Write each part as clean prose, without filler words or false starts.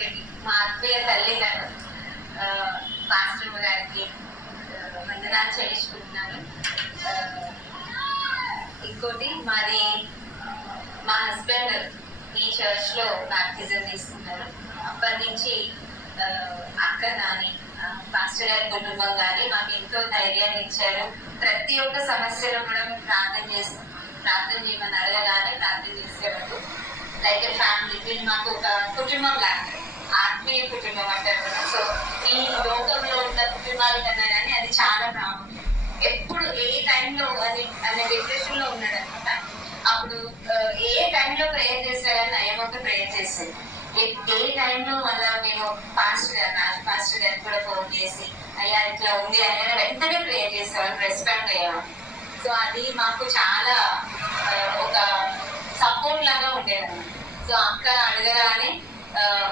ఒకటి మా ఆత్మీయ తల్లిదండ్రులు పాస్టర్ గారికి వందనాలు చేయించుకుంటున్నాను. ఇంకోటి మాది మా హస్బెండ్ ఈ చర్చ్ లో బాప్టిజం తీసుకున్నారు. అప్పటి నుంచి అక్క కానీ పాస్టర్ గారి కుటుంబం కానీ మాకు ఎంతో ధైర్యాన్ని ఇచ్చారు. ప్రతి ఒక్క సమస్యలో కూడా మేము ప్రార్థన చేయమని అడగగానే ప్రార్థన చేసేవాళ్ళు. లైక్ ఫ్యామిలీ మాకు ఒక కుటుంబం లాంటి ఆత్మీయ కుటుంబం అంటారు కదా. సో ఈ లోకంలో ఉన్న కుటుంబాల కన్నా కానీ అది చాలా ప్రాముఖ్యం. ఎప్పుడు ఏ టైంలో అనే డిప్రెషన్ లో ఉన్నాడు అనమాట. అప్పుడు ఏ టైంలో ప్రేయర్ చేస్తారని నయమంతా ప్రేయర్ చేసేది. ఏ టైంలో మళ్ళీ నేను పాస్టర్ గారికి కూడా ఫోన్ చేసి అయ్యా ఇట్లా ఉంది అని వెంటనే ప్రేయర్ చేసేవాళ్ళు, రెస్పాండ్ అయ్యేవాళ్ళు. సో అది మాకు చాలా ఒక సపోర్ట్ లాగా ఉండేదన్నమాట. సో అక్క అడగగానే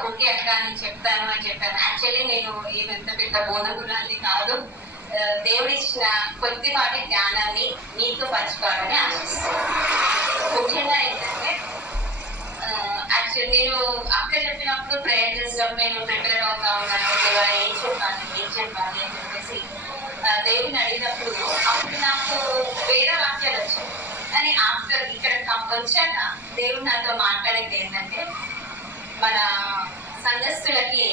ఓకే అక్క నేను చెప్తాను అని చెప్పాను. యాక్చువల్లీ నేను ఏమంత పెద్ద బోధకురాలి కాదు. దేవుడిచ్చిన కొద్దిపాటి జ్ఞానాన్ని మీతో పంచుకోవాలని ఆశిస్తాను. ముఖ్యంగా ఏంటంటే యాక్చువల్లీ నేను అక్క చెప్పినప్పుడు ప్రేయర్ చేసినప్పుడు నేను ప్రిపేర్ అవుతా ఉన్నాను. ఏం చెప్పాలి అని చెప్పేసి దేవుని అడిగినప్పుడు అప్పుడు నాకు వేరే వాక్యాలు వచ్చాయి. కానీ ఆఫ్టర్ ఇక్కడ వచ్చాక దేవుడు నాతో మాట్లాడేది ఏంటంటే మన సంఘస్థులకి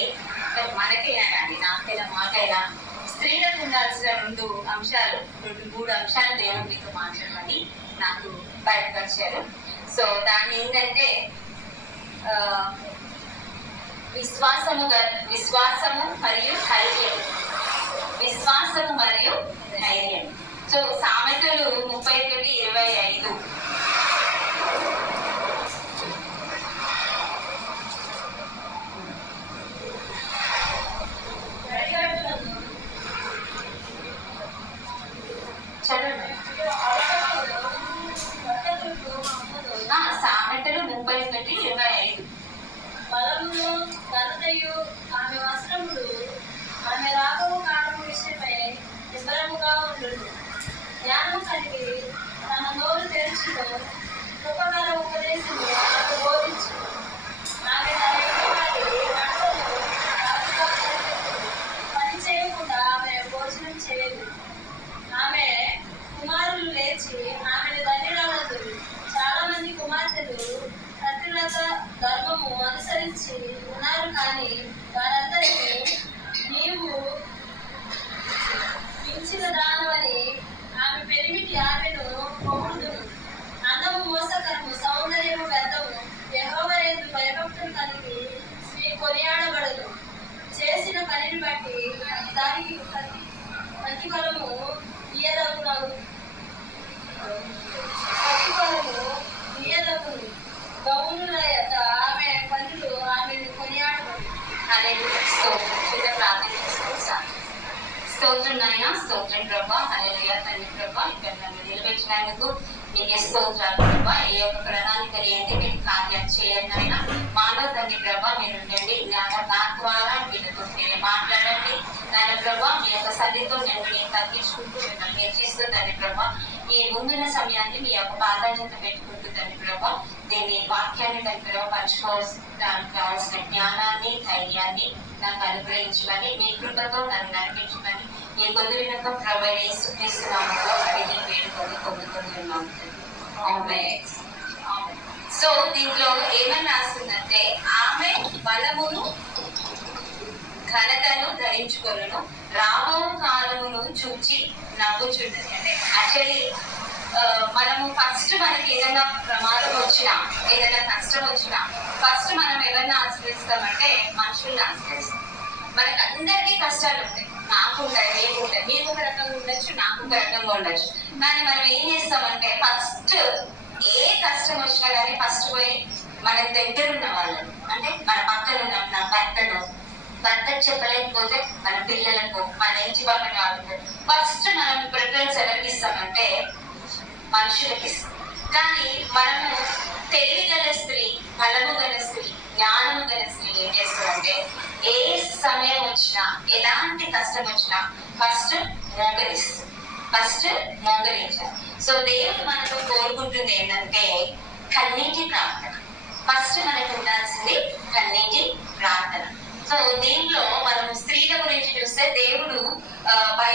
మనకైనా కానీ నాకైనా మాకైనా స్త్రీలకు ఉండాల్సిన మూడు అంశాలు దేవుడు మీతో మాట్లాడమని నాకు బయటపరిచారు. సో దాన్ని ఏంటంటే విశ్వాసము మరియు ధైర్యం. విశ్వాసము మరియు ధైర్యం. సో సామెతలు 31:25 సామెతలు 31:25 బలమును ఘనతయు ఆమె వస్త్రములు ఆమె రాకము కాలము విషయమై నిబ్బరముగా ఉండును. జ్ఞానము కలిగి తన నోరు తెరుచును, కృపగల ఉపదేశము ఆమె బోధించు. ఆమె తన పని చేయకుండా ఆమె భోజనం చేయదు. ఆమె కుమారులు లేచి ఆమెను ధన్యురాలందురు. చాలా మంది కుమార్తెలు సత్యవ్రత ధర్మము అనుసరించి ఉన్నారు, కానీ వారందరికీ నీవు మించిన దానవని ఆమె పెరిమిటి ఆమెను పొగుడుదును. అందము మోసకరము, సౌందర్యము వ్యర్థము. యెహోవా యందు భయభక్తులు కలిగి కొనియాడబడును. చేసిన పనిని బట్టి దానికి ప్రతిఫలము ఇయ్యదగును. గౌనుల యొక్క ఆమె పనులు ఆమెను కొనియాడబడును. స్తోత్రం నాయన, స్తోత్రం ప్రభా. హల్లెలూయా తండ్రి ప్రభా. ఇక్కడ నన్ను నిలబెట్టినందుకు మీకే స్తోత్రాలు ప్రభా. ఈ యొక్క ప్రణాళికలు ఏంటి మీరు కార్యం చేయండి నాయన. మానవ తండ్రి ప్రభా మీరు ఉండండి. నా ద్వారా మీతో మీరే మాట్లాడండి నాయన ప్రభా. మీ యొక్క సన్నిధితో నేను తగ్గించుకుంటూ మిమ్మల్ని హెచ్చిస్తూ తండ్రి ప్రభా. ఈ ముందున్న సమయాన్ని మీ యొక్క ప్రాధాన్యత పెట్టుకుంటూ తండ్రి ప్రభా దీని వాక్యాన్ని తండ్రి ప్రభా పంచుకోవడానికి కావాల్సిన జ్ఞానాన్ని ధైర్యాన్ని నాకు అనుగ్రహించమని మీ కృపతో నన్ను నడిపించమని మీ కొద్ది వినతో ప్రభు యేసుక్రీస్తునామములో అడిగి వేడుకొని పొందుకుంటున్నాను. సో దీంట్లో ఏమని రాస్తుందంటే ఆమె బలమును ఘనతను ధరించుకొనును, రాబో కాలమును చూచి నవ్వుచున్నది. అంటే యాక్చువల్లీ మనము ఫస్ట్ మనకి ఏదైనా ప్రమాదం వచ్చినా ఏదైనా కష్టం వచ్చినా ఫస్ట్ మనం ఎవరిని ఆశ్రయిస్తామంటే మనుషుల్ని ఆశ్రయిస్తాం. మనకు అందరికీ కష్టాలు ఉంటాయి. నాకు ఉంటాయి, మీకు ఉంటాయి. మీకు ఒక రకంగా ఉండొచ్చు, నాకు ఒక రకంగా ఉండొచ్చు. కానీ మనం ఏం చేస్తామంటే ఫస్ట్ ఏ కష్టం వచ్చినా కానీ ఫస్ట్ పోయి మన దగ్గర ఉన్న వాళ్ళు అంటే మన పక్కన ఉన్న మన భర్తకు చెప్పలేకపోతే మన పిల్లలకు, మన ఇంటి పక్కన వాళ్ళకు ఫస్ట్ మనం ప్రిఫరెన్స్ ఎవరికి ఇస్తామంటే మనుషులకి ఇస్తాం. కానీ మనము తెలివి గల స్త్రీ, బలము గల స్త్రీ, జ్ఞానము గల స్త్రీ ఏం చేస్తారంటే ఏ సమయం వచ్చినా ఎలాంటి కష్టం వచ్చినా ఫస్ట్ మోకరించాలి. సో దేవుడు మనకు కోరుకుంటుంది ఏంటంటే కన్నీటి ప్రార్థన. ఫస్ట్ మనకు ఉండాల్సింది కన్నీటి ప్రార్థన.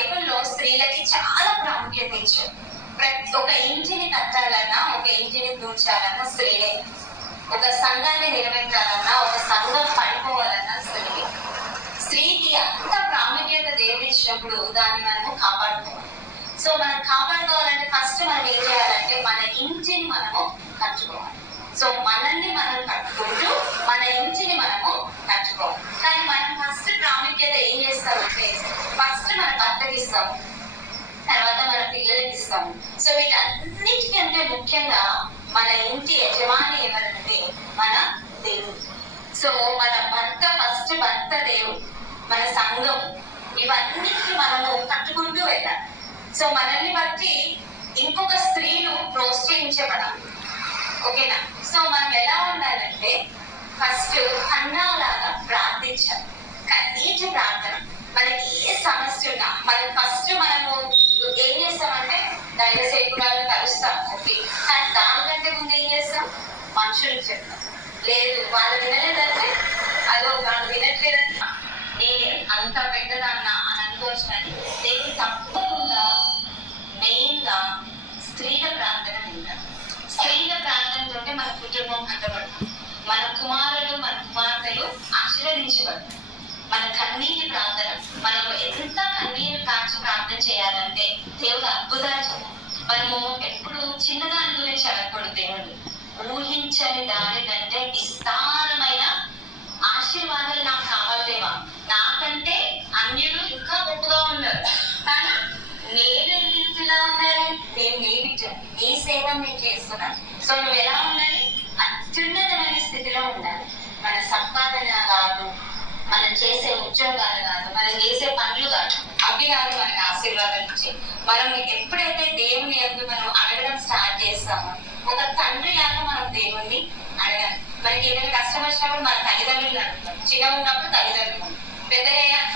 బైబిల్లో స్త్రీలకి చాలా ప్రాముఖ్యత ఇచ్చారు. ఒక ఇంటిని కట్టాలన్నా, ఒక ఇంటిని కూర్చాలన్నా స్త్రీలే. ఒక సంఘాన్ని నిలబెట్టాలన్నా, ఒక సంఘం పడిపోవాలన్నా స్త్రీలే. స్త్రీకి అంత ప్రాముఖ్యత దేవుడు ఇచ్చినప్పుడు దాన్ని మనము కాపాడుకోవాలి. సో మనం కాపాడుకోవాలంటే ఫస్ట్ మనం ఏం చేయాలంటే మన ఇంటిని మనము కట్టుకోవాలి. సో మనల్ని మనం కట్టుకుంటూ మన ఇంటిని మనము కట్టుకోవాలి. కానీ మనం ఫస్ట్ ప్రాముఖ్యత ఏం చేస్తామంటే ఫస్ట్ మన భర్తకి ఇస్తాము, తర్వాత మన పిల్లలకి ఇస్తాము. సో వీటన్నిటికంటే ముఖ్యంగా మన ఇంటి యజమాని ఎవరంటే మన దేవుడు. సో మన ఫస్ట్ భర్త దేవుడు, మన సంఘం, ఇవన్నిటిని మనము కట్టుకుంటూ వెళ్ళాలి. సో మనల్ని బట్టి ఇంకొక స్త్రీలు ప్రోత్సహించబడాలి. ఓకేనా? సో మనం ఎలా ఉండాలంటే ఫస్ట్ హన్నాలాగా ప్రార్థించాలి. కన్నీటి ప్రార్థన. మనకి ఏ సమస్య ఉన్నా మనము ఏం చేస్తామంటే దైవ సేవకులను కలుస్తాం, ఓకే. కానీ దానికంటే ముందు ఏం చేస్తాం? మనుషులకు చెప్తాం. లేదు వాళ్ళు వినలేదంటే అదో వాళ్ళు వినట్లేదని నేనే అంత పెద్దదన్న అని అనుకోవచ్చు. కానీ దేవుడు తప్పకుండా మెయిన్ గా స్త్రీల ప్రార్థన వింటారు. స్త్రీల ప్రార్థనతోటే మన కుటుంబం కట్టబడుతుంది, మన కుమారులు మన కుమార్తెలు ఆశీర్వదించబడతారు. మన కన్నీటి ప్రార్థన, మనము ఎంత కన్నీరు కాచి ప్రార్థన చేయాలంటే దేవుడు అద్భుతాలు చేయాలి. మనము ఎప్పుడు చిన్నదాని గురించి అడగకూడదు. దేవుడు ఊహించని దానికంటే విస్తారమైన ఆశీర్వాదాలు నాకు కావాలి దేవా. నాకంటే అన్యులు ఇంకా గొప్పగా ఉన్నారు, కానీ నేను ఇలా ఉండాలి, నేను నీ సేవ నేను చేస్తున్నాను. సో నువ్వు ఎలా ఉండాలి? అత్యున్నతమైన స్థితిలో ఉండాలి. మన సంపాదన కాదు, మనం చేసే ఉద్యోగాలు కాదు, మనం చేసే పనులు కాదు, అవి కాదు మనకి ఆశీర్వాదం ఇచ్చే. మనం ఎప్పుడైతే దేవుని యందు మనం అడగడం స్టార్ట్ చేస్తామో, ఒక తండ్రి లాగా మనం దేవుణ్ణి అడగాలి. మనకి ఏదైనా కష్టం వచ్చినప్పుడు మన తల్లిదండ్రులు అడుగుతాం. చిన్నగా ఉన్నప్పుడు తల్లిదండ్రులు, పెద్దయ్యాక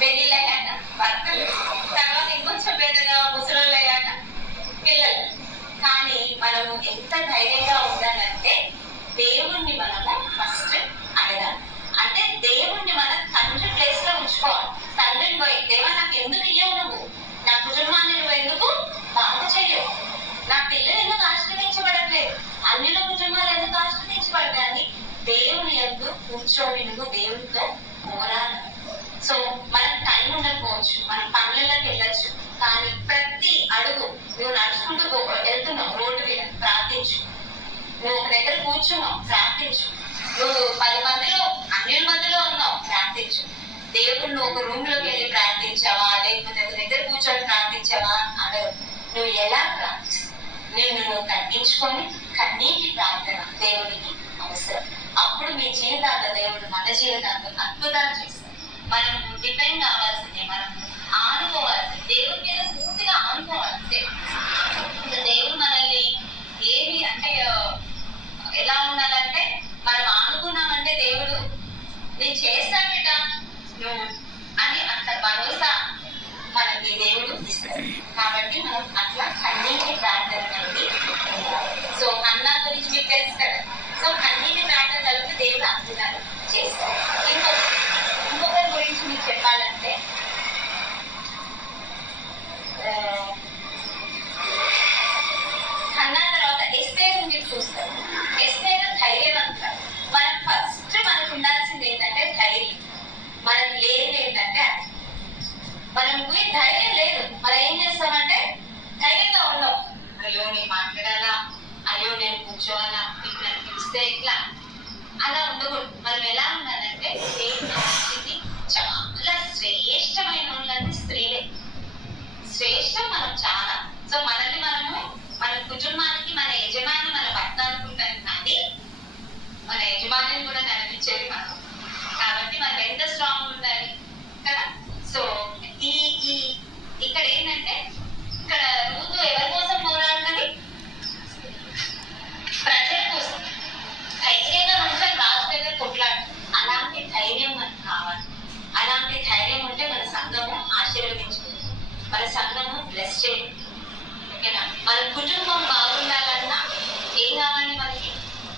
పెళ్లిళ్ళు అయ్యాక భర్తలు, తర్వాత ఇంకొంచెం పెద్దగా ముసలోళ్ళు అయ్యాక పిల్లలు. కానీ మనము ఎంత ధైర్యంగా ఉండాలంటే దేవుణ్ణి మనము ఫస్ట్ అడగాలి. అంటే దేవుణ్ణి మనం తండ్రి ప్లేస్ లో ఉంచుకోవాలి. తండ్రిని పోయి దేవా నాకు ఎందుకు ఇయ్యవు, నువ్వు నా కుటుంబాన్ని నువ్వు ఎందుకు బాగు చెయ్యవు, నా పిల్లలు ఎందుకు ఆశీర్వదించబడట్లేదు, అన్నిల కుటుంబాలు ఎందుకు ఆశీర్వదించబడతాయని దేవుని యందు కూర్చొని నువ్వు దేవునితో పోరాడాలి. సో మనకు టైం ఉండకపోవచ్చు, మనం పనులలోకి వెళ్ళొచ్చు, కానీ ప్రతి అడుగు నువ్వు నడుచుకుంటూ వెళ్తున్నావు, రోడ్డు మీద ప్రార్థించు. నువ్వు ఒక దగ్గర కూర్చున్నావు, ప్రార్థించు. నువ్వు 10 మందిలో అన్యుల మధ్యలో ఉన్నావు, ప్రార్థించు. దేవుడు నువ్వు ఒక రూమ్ లోకి వెళ్ళి ప్రార్థించావా, లేకపోతే ఒక దగ్గర కూర్చొని ప్రార్థించావా అడగ. నువ్వు ఎలా ప్రార్థిస్తావు? నువ్వు తగ్గించుకొని కన్నీటి ప్రార్థన దేవునికి అవసరం. అప్పుడు మీ జీవితాల్లో దేవుడు మన జీవితాల్లో అద్భుతాలు చేస్తాడు. మనం డిపెండ్ కావాల్సిందే, మనం ఆనుకోవాల్సింది, దేవుడి మీద పూర్తిగా ఆనుకోవాల్సిందే. దేవుడు మనల్ని ఏమి అంటే ఎలా ఉండాలంటే మనం ఆనుకున్నామంటే దేవుడు నేను చేస్తాను బిడ్డ నువ్వు అని అట్లా భరోసా మనకి దేవుడు ఇస్తాడు. కాబట్టి మనం అట్లా కన్నీటి ప్రార్థన అనేది. సో అన్నా గురించి మీకు తెలుసు కదా. సో కన్నీటి ప్రార్థన కలిపి దేవుడు అద్భుతాలు చేస్తాడు. ఇంకొకరి గురించి మీకు చెప్పాలంటే అన్నా తర్వాత ఎస్తేరు మీరు చూస్తారు. ఎస్తేరు ధైర్యవంతులు. మనం ఫస్ట్ మనకు ఉండాల్సింది ఏంటంటే ధైర్యం. మనం లేదు ఏంటంటే అది మనకు ధైర్యం లేదు. మనం ఏం చేస్తామంటే ధైర్యంగా ఉండవు. అయ్యో నేను మాట్లాడాలా, అయ్యో నేను కూర్చోవాలా, మీకు నన్ను పిలిస్తే ఇట్లా అలా ఉండకూడదు. మనం ఎలా ఉండాలంటే దేవుని చాలా శ్రేష్టమైన వాళ్ళంటే స్త్రీలే. శ్రేష్టం మనం చాలా. సో మనల్ని మనము మన కుటుంబానికి మన యజమాని మన భర్త అనుకుంటాం, కానీ మన యజమానిని కూడా నడిపించేది మనం. కాబట్టి మనం ఎంత స్ట్రాంగ్ ఉండాలి కదా. సో ఇక్కడ ఏంటంటే ఇక్కడ రూతు ఎవరి కోసం పోరాడుతుంది? ప్రజల కోసం. ధైర్యంగా ఉంటే రాజు దగ్గర కొట్లాడు. అలాంటి ధైర్యం మనకు కావాలి. అలాంటి ధైర్యం ఉంటే మన సంఘము ఆశీర్వదించుకుంటుంది, మన సంఘము బ్లెస్ చేయండి. ఓకేనా? మన కుటుంబం బాగుండాలన్నా ఏం కావాలి? మనకి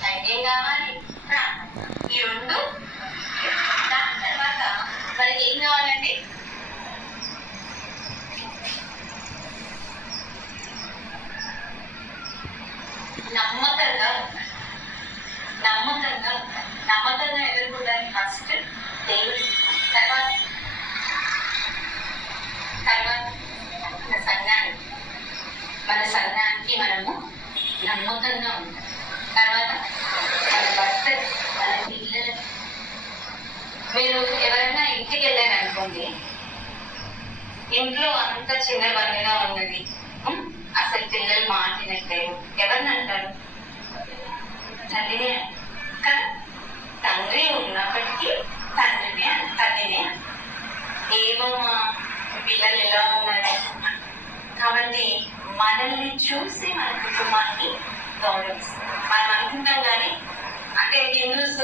ధైర్యం కావాలి, ప్రార్థన. ఈ రెండు. దాని తర్వాత మనకి ఏం కావాలండి? నమ్మకంగా ఉంటారు. తర్వాత మన భర్త, మన పిల్లలు. మీరు ఎవరైనా ఇంటికి వెళ్ళారనుకోండి, ఇంట్లో అంత చిన్న బండిగా ఉన్నది, అసలు పిల్లలు మాటినట్లేరు, ఎవరిని అంటారు? తల్లినే. కానీ తండ్రి ఉన్నప్పటికీ తల్లినే. ఏమో మా పిల్లలు ఎలా ఉన్నారు. కాబట్టి మనల్ని చూసి మన కుటుంబాన్ని గౌరవిస్తారు. మనం అనుకుంటాం కానీ, అంటే హిందూస్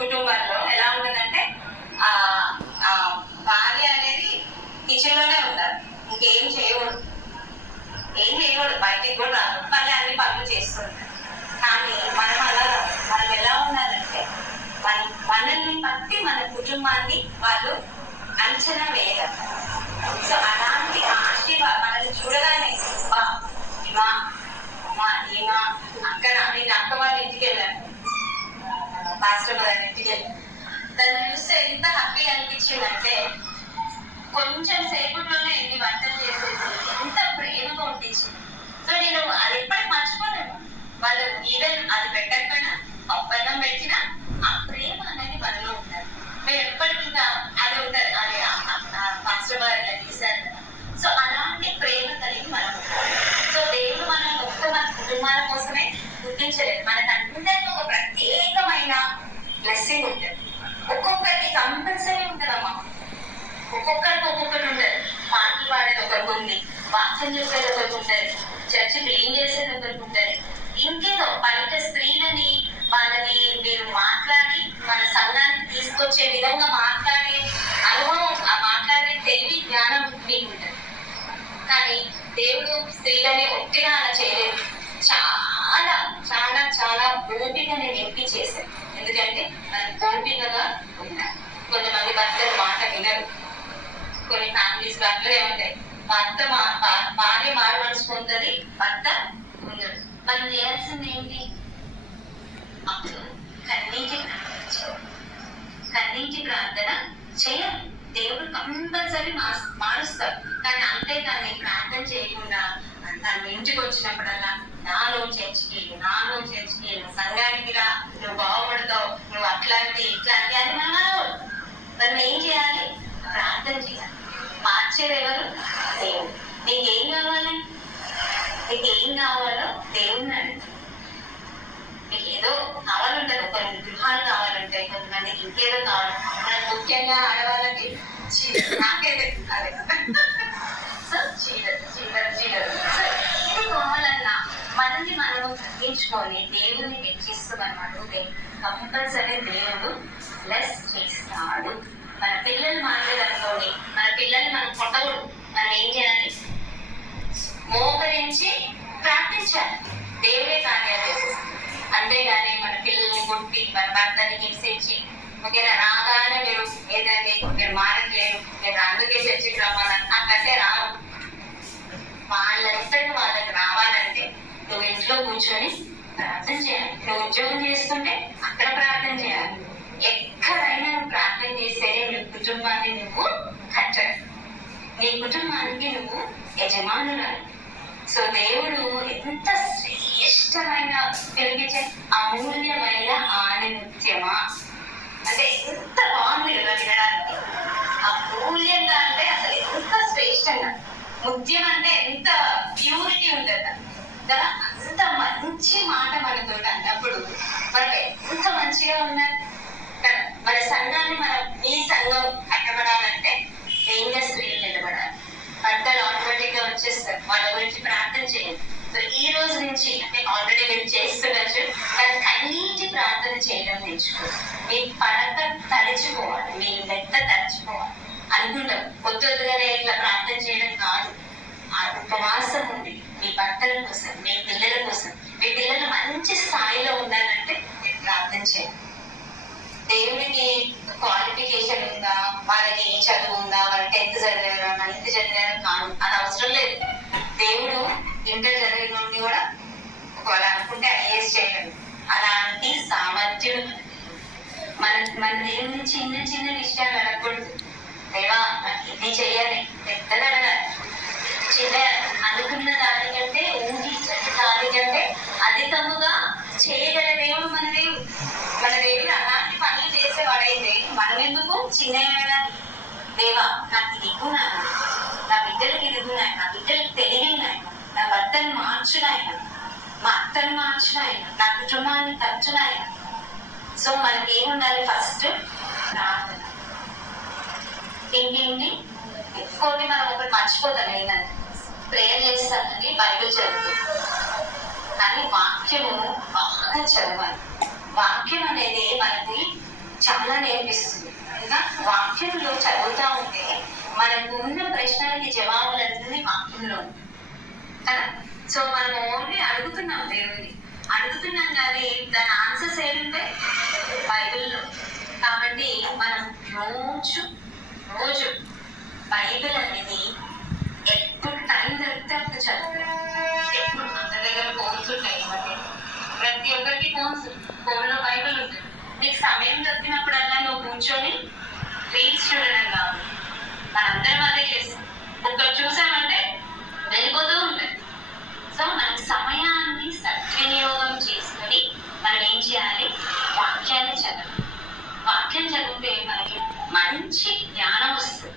కుటుంబాల్లో ఎలా ఉంటుందంటే ఆ భార్య అనేది కిచెన్ లోనే ఉంటారు, ఇంకేం చేయకూడదు, బయటికి కూడా రాదు, మళ్ళీ అన్ని పనులు చేస్తుంటారు. కానీ మనం అలా మనం ఎలా ఉన్నారంటే మనల్ని బట్టి మన కుటుంబాన్ని వాళ్ళు అంచనా వేయగలరు. సో అలాంటి ఆశీర్వాదం మనల్ని చూడగానే ఈమా అక్కడ నేను అక్క వాళ్ళ ఇంటికి వెళ్ళాను, పాస్టర్ గారి ఇంటికి వెళ్ళాను. దాన్ని చూస్తే ఎంత హ్యాపీ అనిపించిందంటే, కొంచెం సేపట్లోనే ఎన్ని వంటలు చేసేసి ఎంత ప్రేమగా ఉండించింది. సో నేను అది ఎప్పటికీ మర్చిపోలేను. వాళ్ళు ఈవెన్ అది పెట్టకపోయినా పప్పన్నం పెట్టినా ఆ ప్రేమ అనేది మనలో ఉంటారు. మేము ఎప్పటికీ అది ఉంటుంది, అది పాస్టర్ గారు ఇలా తీశారు కదా. సో అలాంటి ప్రేమ కలిగి మనం ఉంటాం. సో దేవుడు మనం ఒక్క మన కుటుంబాల కోసమే గుర్తించలేదు, మనకు అందరికీ ఒక ప్రత్యేకమైన బ్లెస్సింగ్ ఉంటుంది. ఒక్కొక్కరికి కంపల్సరీ ఉంటుందమ్మా, ఒక్కొక్కరికి ఒక్కొక్కటి ఉంటుంది. పాటలు పాడేది ఒకరికి ఉంది, వాక్యం చెప్పేది ఒకరికి ఉంటుంది, చర్చి క్లీన్ చేసేది ఒకరికి ఉంటుంది, ఇంకేదో బయట స్త్రీలని వాళ్ళని మీరు మాట్లాడి మన సంఘానికి తీసుకొచ్చే విధంగా మాట్లాడే అనుభవం, ఆ మాట్లాడే తెలివి జ్ఞానం మీకు ఉంటుంది. కానీ దేవుడు స్త్రీలని ఒట్టిగా అలా చేయలేదు, చాలా చాలా చాలా ఓపికని నింపి చేశారు. ఎందుకంటే మనం ఓపికగా ఉంటాం. కొంతమంది భర్తలు మాట వినరు, కొన్ని ఫ్యామిలీస్ అట్లనే ఉంటాయి. భార్య మారు మనసు పొందుతుంది, భర్త ఉండదు. మనం చేయాల్సింది ఏంటి? అప్పుడు కన్నీటి ప్రార్థన చేయాలి. దేవుడు కంపల్సరీ మారుస్తాడు. కానీ అంతేకాని ప్రార్థన చేయకుండా తన ఇంటికి వచ్చినప్పుడల్లా నాలో చర్చికి సంఘానికి రా, నువ్వు బాగుపడతావు, నువ్వు అట్లాంటి ఇట్లాంటి అని మనం అనకూడదు. మనం ఏం చేయాలి? ప్రార్థన చేయాలి. మార్చేది ఎవరు? దేవుడు. నీకేం కావాలి? నీకేం కావాలో దేవుడిని అడుగు. మీకు ఏదో కావాలంటారు, కొన్ని గృహాలు కావాలంటాయి, కొంతమందికి ఇంకేదో కావాలి. మనకు ముఖ్యంగా ఆడవాళ్ళకి నాకేదే అదే సో చీరలు. సో ఇది కావాలన్నా మనల్ని మనము తగ్గించుకొని దేవుడిని వెచ్చిస్తూ మనం అడిగితే కంపల్సరీ దేవుడు బ్లెస్ చేస్తాడు. మన పిల్లలు మాట్లాడనుకోండి, మన పిల్లల్ని మనం కొట్టకూడదు. మనం ఏం చేయాలి? మోకరించి ప్రార్థించాలి, దేవుడే కార్యాలు చేసేస్తాడు. అంతేగాని మన పిల్లల్ని కొట్టి మన భర్తని హింసించి ఓకేనా రాగానే మీరు ఏదండి మీరు మారట్లేదు, మీరు అందుకే చర్చికి రమ్మని అట్లంటే రావు. వాళ్ళంతటి వాళ్ళకి రావాలంటే నువ్వు ఇంట్లో కూర్చొని ప్రార్థన చేయాలి. నువ్వు ఉద్యోగం చేస్తుంటే అక్కడ ప్రార్థన చేయాలి. ఎక్కడైనా నువ్వు ప్రార్థన చేస్తేనే నీ కుటుంబాన్ని నువ్వు కట్టడు, నీ కుటుంబానికి నువ్వు యజమానురాలు. సో దేవుడు ఎంత శ్రేష్టమైన పిలిపించే అమూల్యమైన ఆనిముత్యమా అంటే ఎంత బాగుంది కదా వినడానికి. అమూల్యంగా అంటే అసలు ఎంత శ్రేష్టంగా, ముత్యం అంటే ఎంత ప్యూరిటీ ఉంటుంది కదా. అంత మంచి మాట మనతో అన్నప్పుడు మనం ఎంత మంచిగా ఉన్నారు కదా. మన సంఘాన్ని ఈ సంఘం కట్టబడాలంటే మెయిన్గా స్త్రీలు నిలబడాలి. భర్తలు ఆటోమేటిక్ గా వచ్చేస్తారు, వాళ్ళ గురించి ప్రార్థన చేయండి. సో ఈ రోజు నుంచి అంటే ఆల్రెడీ మీరు చేస్తుండొచ్చు, కానీ కన్నీటి ప్రార్థన చేయడం నేర్చుకోవాలి. మీ పడక తరచుకోవాలి, మీ మెత్త తరచుకోవాలి. అనుకుంటాం పొద్దుగానే ఇట్లా ప్రార్థన చేయడం కాదు. ఆ ఉపవాసం ఉంది మీ భర్తల కోసం, మీ పిల్లల కోసం. మీ పిల్లలు మంచి స్థాయిలో ఉండాలంటే ప్రార్థన చేయండి. దేవుడికి క్వాలిఫికేషన్ ఉందా, వాళ్ళకి చదువు ఉందా, వాళ్ళు 10th చదివారా, 9th చదివారా కాదు, అది అవసరం లేదు. దేవుడు ఇంటర్ చదివిన నుండి కూడా ఒకవేళ అనుకుంటే ఐఏఎస్ చేయగలరు. అలాంటి సామర్థ్యం మన దేవుని చిన్న చిన్న విషయాలు అడగకూడదు. దేవా ఇది చెయ్యాలి, పెద్దది అడగాలి. చిన్న అనుకున్న దానికంటే ఊహించిన దానికంటే అధికముగా చేయగల దేవుడు మన దేవుడు. మన దేవుడు అలాంటి పనులు చేసేవాడైతే మనం ఎందుకు చిన్న దేవా నాకు ఇది ఇవ్వు నాయన, నా బిడ్డలకి ఇది ఇవ్వు నాయన, నా బిడ్డలకు తెలివి నాయన, నా భర్తను మార్చు నాయన, మా అత్తను మార్చు నాయన, నా కుటుంబాన్ని ఖర్చు నాయన. సో మనకి ఏముండాలి? ఫస్ట్ ప్రార్థన. ఇంకేంటి ఇంకోటి మనం ఒకటి మర్చిపోతాం ఏంటంటే ప్రేయర్ చేస్తానండి, బైబిల్ చదువుతాం, కానీ వాక్యము బాగా చదవాలి. వాక్యం అనేది మనకి చాలా నేర్పిస్తుంది. ఇంకా వాక్యంలో చదువుతా ఉంటే మనకు ఉన్న ప్రశ్నలకి జవాబులన్నీ వాక్యంలో ఉంటాయి కదా. సో మనం ఓన్లీ అడుగుతున్నాం, దేవుడిని అడుగుతున్నాం, కానీ దాని ఆన్సర్స్ ఏంటంటే బైబిల్లో. కాబట్టి మనం రోజు బైబిల్ అనేది ఎప్పుడు టైం దొరికితే అప్పుడు చదువుతాం. ఎప్పుడు అందరి దగ్గర ఫోన్స్ ఉంటాయి, ప్రతి ఒక్కరికి ఫోన్లో బైబిల్ ఉంటుంది. నీకు సమయం దొరికినప్పుడల్లా నువ్వు కూర్చొని రీల్స్ చూడడం కాదు. మనందరం అదే చేస్తాం, ఒకరు చూసామంటే వెళ్ళిపోతూ ఉంటుంది. సో మనకి సమయాన్ని సద్వినియోగం చేసుకొని మనం ఏం చేయాలి? వాక్యాన్ని చదవాలి. వాక్యం చదివితే మనకి మంచి జ్ఞానం వస్తుంది.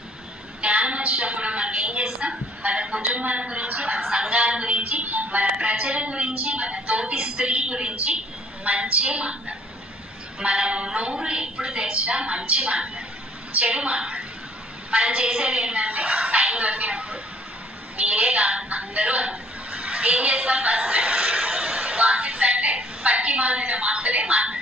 జ్ఞానం వచ్చినప్పుడు మనం ఏం చేస్తాం? మన కుటుంబాల గురించి, మన సంఘాల గురించి, మన ప్రజల గురించి, మన తోటి స్త్రీ గురించి మంచి మాట్లాడు. మనం నోరు ఎప్పుడు తెచ్చినా మంచి మాట్లాడు, చెడు మాట్లాడు. మనం చేసేది ఏంటంటే టైం దొరికినప్పుడు మీరే కాదు అందరూ అంటారు. ఏం చేస్తాం? ఫస్ట్ వాకిట్స్ అంటే పట్టి మాలిన మాటలే మాట్లాడు.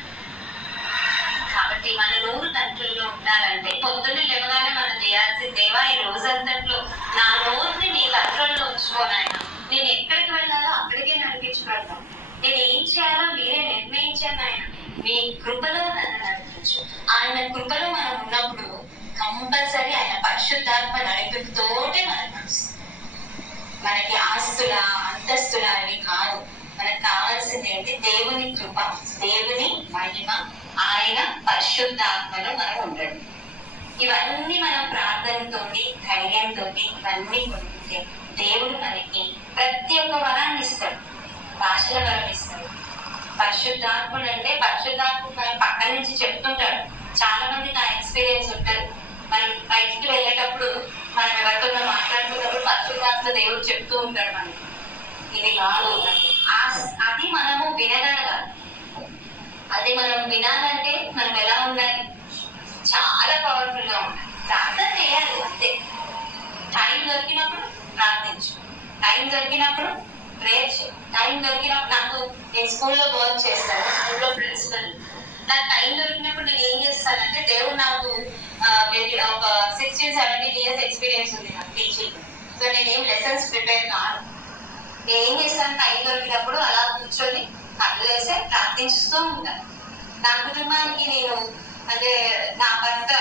కాబట్టి మన నోరు కంట్రోల్లో ఉండాలంటే పొద్దున్నే లేవగానే మనం చేయాల్సింది, దేవా ఈ రోజంతట్లో నా నోరుని నీ కంట్రోల్లో ఉంచుకోనాయన, నేను ఎక్కడికి వెళ్ళాలో అక్కడికే నడిపించుకోగలను, నేను ఏం చేయాలో మీరే నిర్ణయించాను ఆయన, మీ కృపలో నన్ను నడిపించు. ఆయన కృపలో మనం ఉన్నప్పుడు కంపల్సరీ ఆయన పరిశుద్ధాత్మ నడిపితోటే మనం నడుస్తుంది. మనకి ఆస్తుల అంతస్తుల అవి కాదు, మనకు కావాల్సింది ఏంటి? దేవుని కృప, దేవుని మహిమ, ఆయన పరిశుద్ధాత్మలో మనం ఉండడం. ఇవన్నీ మనం ప్రార్థనతో, ధైర్యంతో ఇవన్నీ పొందితే దేవుడు మనకి ప్రతి ఒక్క వరాన్ని ఇస్తాడు. భాషల వరం ఇస్తాడు. పరిశుద్ధాత్ముడు అంటే పరిశుద్ధాత్ముడు మన పక్క నుంచి చెప్తుంటాడు. చాలా మంది నా ఎక్స్పీరియన్స్ ఉంటుంది. మనం బయటికి వెళ్ళేటప్పుడు మనం ఎవరితో మాట్లాడుతున్నప్పుడు పరిశుద్ధాత్మ దేవుడు చెప్తూ ఉంటాడు మనకి, ఇది కాదు. అది మనము వినగలగాలి. అది మనం వినాలంటే మనం ఎలా ఉండాలి? చాలా పవర్ఫుల్ గా ఉండాలి. ప్రార్థన చేయాలి అంతే. టైం దొరికినప్పుడు ప్రార్థించు, టైం దొరికినప్పుడు ప్రేయర్ చేయి, టైం దొరికినప్పుడు నేను స్కూల్లో వర్క్ చేస్తాను, స్కూల్లో ప్రిన్సిపల్. నాకు టైం దొరికినప్పుడు నేను ఏం చేస్తానంటే, దేవుడు నాకు ఒక 16-17 years ఎక్స్పీరియన్స్ ఉంది నాకు టీచింగ్. సో నేనేం లెసన్స్ ప్రిపేర్ కాను. నేను ఏం చేస్తాను? టైం దొరికినప్పుడు అలా కూర్చొని కళ్ళు వేసే ప్రార్థిస్తూ ఉంటాను. నా కుటుంబానికి నేను అంటే నా భర్త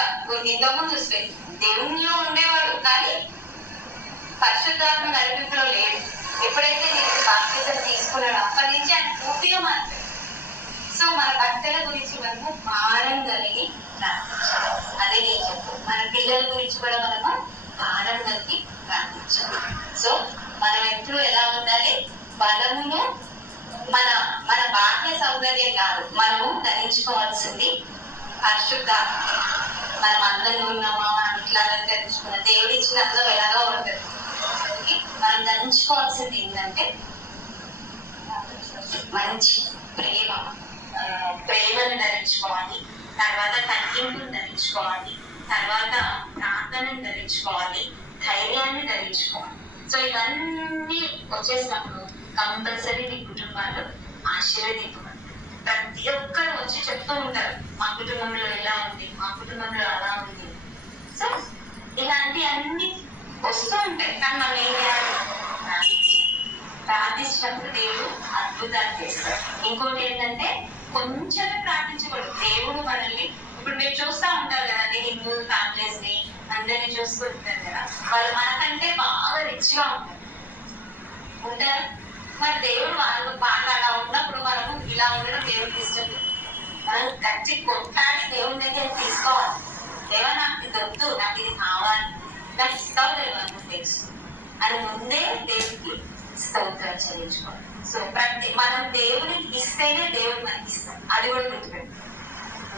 ఇంతకుముందు దేవునిలో ఉండేవాడు, కానీ పరిశుద్ధాత్మ నడిపింపులో లేదు. ఎప్పుడైతే నేను బాప్తిజం తీసుకున్నాడో అప్పటి నుంచి ఆయన పూర్తిగా మాట్లాడు. సో మన భర్తల గురించి మనము భారం కలిగి ప్రార్థించాలి. అదే నేను చెప్పు, మన పిల్లల గురించి కూడా మనము భారం కలిగి ప్రార్థించాలి. సో మనం ఎప్పుడు ఎలా ఉండాలి? బలమును మన మన బాహ్య సౌకర్యం కాదు, మనము ధరించుకోవాల్సింది పరిశుద్ధాత్మ. మనం అందంగా ఉన్నామా, మనం ఇట్లా ధరించుకున్న దేవుడు ఇచ్చిన అందం ఎలాగో ఉంటుంది. మనం ధరించుకోవాల్సింది ఏంటంటే మంచి ప్రేమను ధరించుకోవాలి, తర్వాత తగ్గింపును ధరించుకోవాలి, తర్వాత ప్రార్థనను ధరించుకోవాలి, ధైర్యాన్ని ధరించుకోవాలి. సో ఇవన్నీ వచ్చేసినప్పుడు కంపల్సరీ మీ కుటుంబాలు ఆశీర్వదింపబడతాయి. ప్రతి ఒక్కరు వచ్చి చెప్తూ ఉంటారు, మా కుటుంబంలో ఎలా ఉంది, మా కుటుంబంలో అలా ఉంది. సో ఇలాంటి అన్ని వస్తూ ఉంటాయి, కానీ మనం ఏం చేయాలి? ప్రార్థించినప్పుడు దేవుడు అద్భుతాలు చేస్తాడు. ఇంకోటి ఏంటంటే కొంచెమే ప్రార్థించకూడదు. దేవుడు మనల్ని ఇప్పుడు మీరు చూస్తూ ఉంటారు కదండి, హిందూ ఫ్యామిలీస్ ని అందరినీ చూసుకుంటారు కదా, వాళ్ళు మనకంటే బాగా రిచ్ గా ఉంటారు. మరి దేవుడు వాళ్ళు అలా ఉన్నప్పుడు మనము ఇలా ఉండడం దేవుడికి ఇష్టం లేదు. మనం గట్టి కొట్టాలి దేవుడి దగ్గర తీసుకోవాలి. దేవా నాకు ఇది వద్దు, నాకు ఇది కావాలి, నాకు ఇస్తావు దేవా నువ్వు తెలుసు. అని ముందే దేవుడికి స్తోత్రాలు చెల్లించుకోవాలి. సో మనం దేవుడికి ఇస్తేనే దేవుడు మనకి ఇస్తాడు. అది కూడా గుర్తుపెట్టు.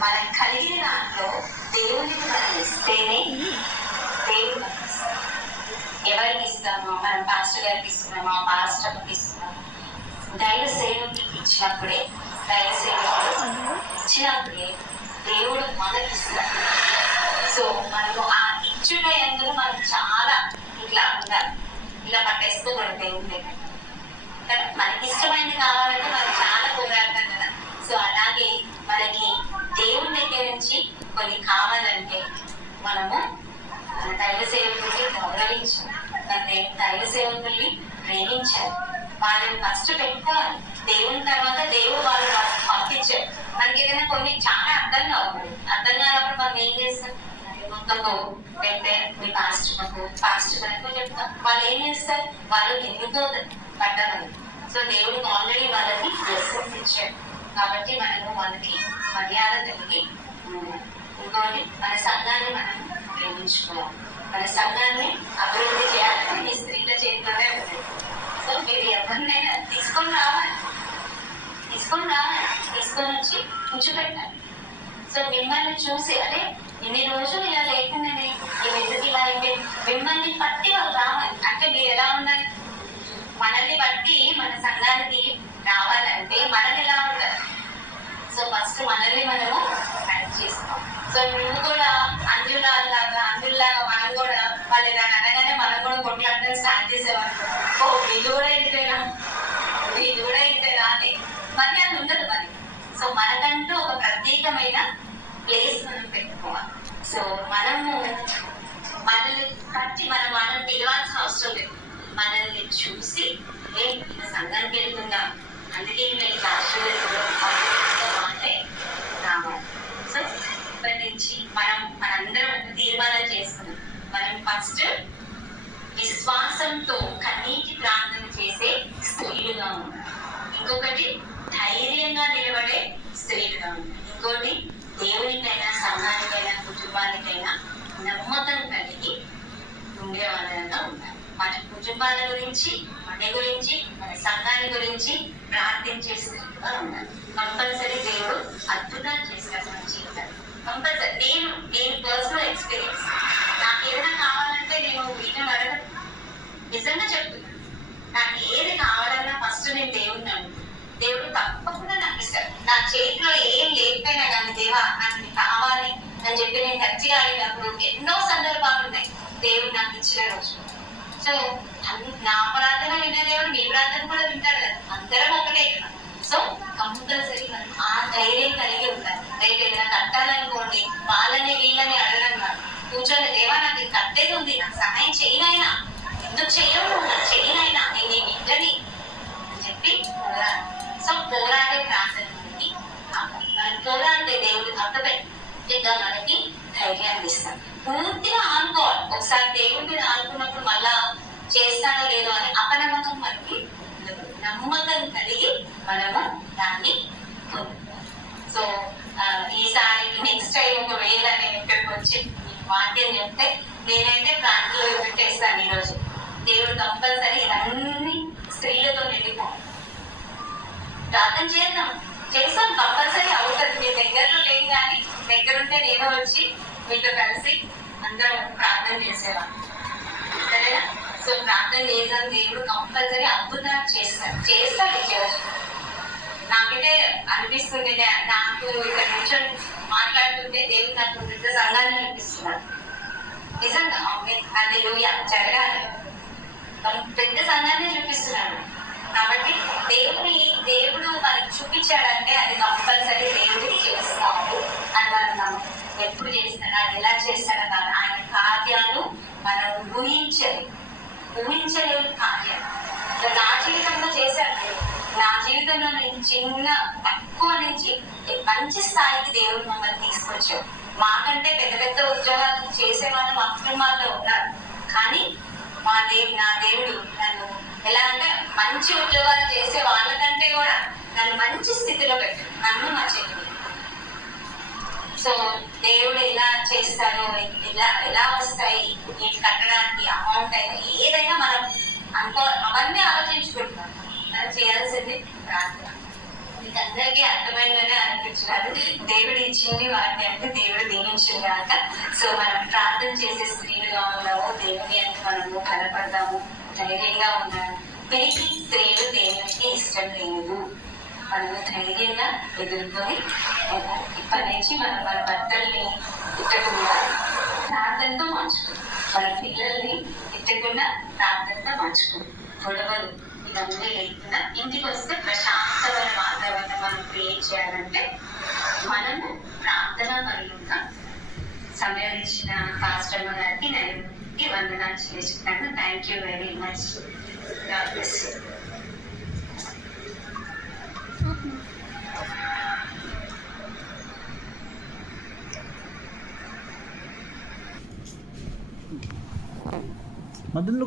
మనం కలిగిన దాంట్లో దేవుడికి మనం ఇస్తేనే దేవుడు మనకి ఇస్తాడు. ఎవరికి ఇస్తామో, మనం పాస్టర్ గారికి ఇస్తున్నామా, పాస్టర్కి ఇస్తున్నామా, దైవ సేవకుడికి ఇచ్చినప్పుడే, దైవ సేవకుడు ఇచ్చినప్పుడే దేవుడు మనకి ఇస్తాడు. సో మనము ఆ ఇచ్చుట ఎందుకు మనం చాలా ఇట్లా ఉండాలి, ఇలా పట్టేసుకోకూడదు దేవుడి దగ్గర. మనకి ఇష్టమైనది కావాలంటే మనం చాలా పోరాడతాం కదా. సో అలాగే మనకి దేవుడి దగ్గర నుంచి కొన్ని కావాలంటే మనము మన దైవ సేవకుల్ని గౌరవించాలి, మన దైవ సేవకుల్ని ప్రేమించాలి, వాళ్ళని ఫస్ట్ పెట్టుకోవాలి. దేవుని తర్వాత దేవుడు వాళ్ళు పంపించారు. మనకి ఏదైనా కొన్ని చాలా అర్థం కావాలి. అర్థం కానప్పుడు మనం ఏం చేస్తాం, మొత్తము పెడితే మీ పాస్టర్ చెప్తాం. వాళ్ళు ఏం చేస్తారు, వాళ్ళు వెళ్ళిపోతారు పట్టణం. సో దేవుడికి ఆల్రెడీ వాళ్ళకి రెస్పెక్ట్ ఇచ్చాడు. కాబట్టి మనము వాళ్ళకి మర్యాద కలిగి ఇంకోటి మన సంఘాన్ని మనం ప్రేమించుకోవాలి. మన సంఘాన్ని అభివృద్ధి చేయాలంటే మీ స్త్రీల చేతిలోనే ఉంది. సో మీరు ఎవరినైనా తీసుకొని రావాలి, తీసుకొని వచ్చి కూర్చోబెట్టాలి. సో మిమ్మల్ని చూసి అదే ఇన్ని రోజులు ఇలా లేకుండానే ఈ ఎందుకు ఇలా అయిపోయింది, మిమ్మల్ని బట్టి వాళ్ళు రావాలి. అంటే మీరు ఎలా ఉండాలి, మనల్ని బట్టి మన సంఘానికి రావాలంటే మనం ఎలా ఉండాలి. సో ఫస్ట్ మనల్ని మనము కనెక్ట్ చేస్తాం. సో నువ్వు కూడా అందులాగా మనం కూడా వాళ్ళు దాన్ని అనగానే మనం కూడా కొట్లాడటం స్టార్ట్ చేసేవాళ్ళు. ఓ వీళ్ళు కూడా ఇంతేనా అని మరి అది ఉండదు మరి. సో మనకంటూ ఒక ప్రత్యేకమైన ప్లేస్ మనం పెట్టుకోవాలి. సో మనము మనల్ని బట్టి మనం పిలవాల్సిన అవసరం లేదు. మనల్ని చూసి నేను సంఘానికి వెళ్తున్నా, అందుకే నేను అంటే రావాలి. సో ఇప్పటి నుంచి మనందరం ఒక తీర్మానం చేసుకున్నాం. మనం ఫస్ట్ విశ్వాసంతో కన్నీటి ప్రార్థన చేసే స్త్రీలుగా ఉన్నాం. ఇంకొకటి ధైర్యంగా నిలబడే స్త్రీలుగా ఉన్నాం. ఇంకోటి దేవునికైనా, సంఘానికైనా, కుటుంబానికైనా నమ్మకం కలిగి ఉండే వాళ్ళగా ఉండాలి. మన కుటుంబాల గురించి, మన గురించి, మన సంఘాన్ని గురించి ప్రార్థించే స్థితిగా ఉండాలి. కంపల్సరీ దేవుడు అద్భుతాలు చేస్తాడు మన జీవితాన్ని. కంపల్సరీ నేను పర్సనల్ ఎక్స్పీరియన్స్. నాకు ఏదైనా కావాలంటే నేను వీటిని అడగను, నిజంగా చెప్తున్నాను. నాకు ఏది కావాలన్నా ఫస్ట్ నేను దేవుడిని అడుగుతాను. దేవుడు తప్పకుండా నాకు ఇస్తాడు. నా చేతిలో ఏం లేకపోయినా కానీ దేవా నాకు కావాలి అని చెప్పి నేను గట్టిగా అడిగినప్పుడు ఎన్నో సందర్భాలు ఉన్నాయి దేవుడు నాకు ఇచ్చిన రోజు. సో నా ప్రార్థన వినే దేవుడు మీ ప్రార్థన కూడా వింటాడు కదా, అందరం ఒకటే కదా. సో కంపల్సరీ మనం ఆ ధైర్యం కలిగి ఉండాలి. రేపు ఏదైనా కట్టాలనుకోండి, వాళ్ళని వీళ్ళని అడగడం కాదు. కూర్చొని దేవా నాకు కట్టేది ఉంది, నాకు సహాయం చేయనైనా, ఎందుకు చెయ్యవు, నాకు చేయనైనా, నేను నీ బిడ్డని అని చెప్పి పోరాడు. సో పోరాడే ప్రార్థన మనం పోరాడితే దేవుడు ఆటోమేటిక్గా మనకి ధైర్యాన్ని ఇస్తాడు. పూర్తిగా ఆనుకోవాలి. ఒకసారి దేవుడి మీద ఆనుకున్నప్పుడు మళ్ళా చేస్తాడో లేదో అని అపనమ్మకం మనకి నమ్మకం కలిగి మనము దాన్ని పొందుతాం. సో ఈసారి నెక్స్ట్ టైం ఒకవేళ నేను ఇక్కడికి వచ్చి వాక్యం చెప్తే నేనైతే ప్రాంతంలో పెట్టేస్తాను. ఈరోజు దేవుడు కంపల్సరీ ఇవన్నీ స్త్రీలతో నిండిపోవాలి. ప్రార్థన చేస్తాం కంపల్సరీ అవుతుంది. మీ దగ్గరలో లేదు కానీ దగ్గరుంటే నేను వచ్చి మీతో కలిసి అందరం ప్రార్థన చేసేవాళ్ళు, సరేనా? సో ప్రార్థన చేసాను, దేవుడు కంపల్సరీ అద్భుతాలు చేస్తాడు. నాకైతే అనిపిస్తుంది, నాకు ఇక్కడ కూర్చొని మాట్లాడుతుంటే దేవుడు నాకు పెద్ద సంఘాన్ని అనిపిస్తున్నాడు. నిజంగా అది జరగాలి, పెద్ద సంఘాన్ని చూపిస్తున్నాడు. కాబట్టి దేవుడు మనకి చూపించాడంటే అది కంపల్సరీ దేవుడు చేస్తాడు అని మనం నమ్మకం. ఎప్పుడు చేస్తాడా, ఎలా చేస్తాడా కాదు, ఆయన కార్యాలు మనం ఊహించలేని కార్యాలు నా జీవితంలో చేశాడు. నా జీవితంలో నేను తక్కువ నుంచి మంచి స్థాయికి దేవుడు మమ్మల్ని తీసుకొచ్చాడు. మాకంటే పెద్ద పెద్ద ఉద్యోగాలు చేసే వాళ్ళు మా కుటుంబాల్లో ఉన్నారు, కానీ నా దేవుడు నన్ను ఎలా అంటే మంచి ఉద్యోగాలు చేసే వాళ్ళకంటే కూడా నన్ను మంచి స్థితిలో పెట్టాడు, నన్ను మా చెల్లి. సో దేవుడు ఎలా చేస్తారో, ఎలా వస్తాయి వీటి కట్టడానికి అమౌంట్ అయినా ఏదైనా మనం అవన్నీ ఆలోచించుకుంటున్నాం. మనం చేయాల్సింది ప్రార్థన. మీకు అందరికీ అర్థమైందని అనిపించినారు. దేవుడు ఇచ్చింది వాటిని అంటే దేవుడు దీవించుగాక. సో మనం ప్రార్థన చేసే స్త్రీలుగా ఉన్నాము, దేవుని అంటే మనము కనపడదాము, ధైర్యంగా ఉన్నాము. పెళ్లి స్త్రీలు దేవునికి ఇష్టం లేదు. మనము ధైర్యంగా ఎదుర్కొని ఇప్పటి నుంచి మనం మన భర్తల్ని తిట్టకుండా ప్రార్థనతో మార్చుకుంటాం, మన పిల్లల్ని తిట్టకుండా ప్రార్థనతో మార్చుకుంటాం. గొడవలు ఇవన్నీ లేకుండా ఇంటికి వస్తే ప్రశాంతమైన వాతావరణం మనం క్రియేట్ చేయాలంటే మనము ప్రార్థన పరులుగా సమయం ఇచ్చిన పాస్టర్ గారికి నేను వందనాలు చేసుకుంటాను. Thank you very much. God bless you. మధ్యలో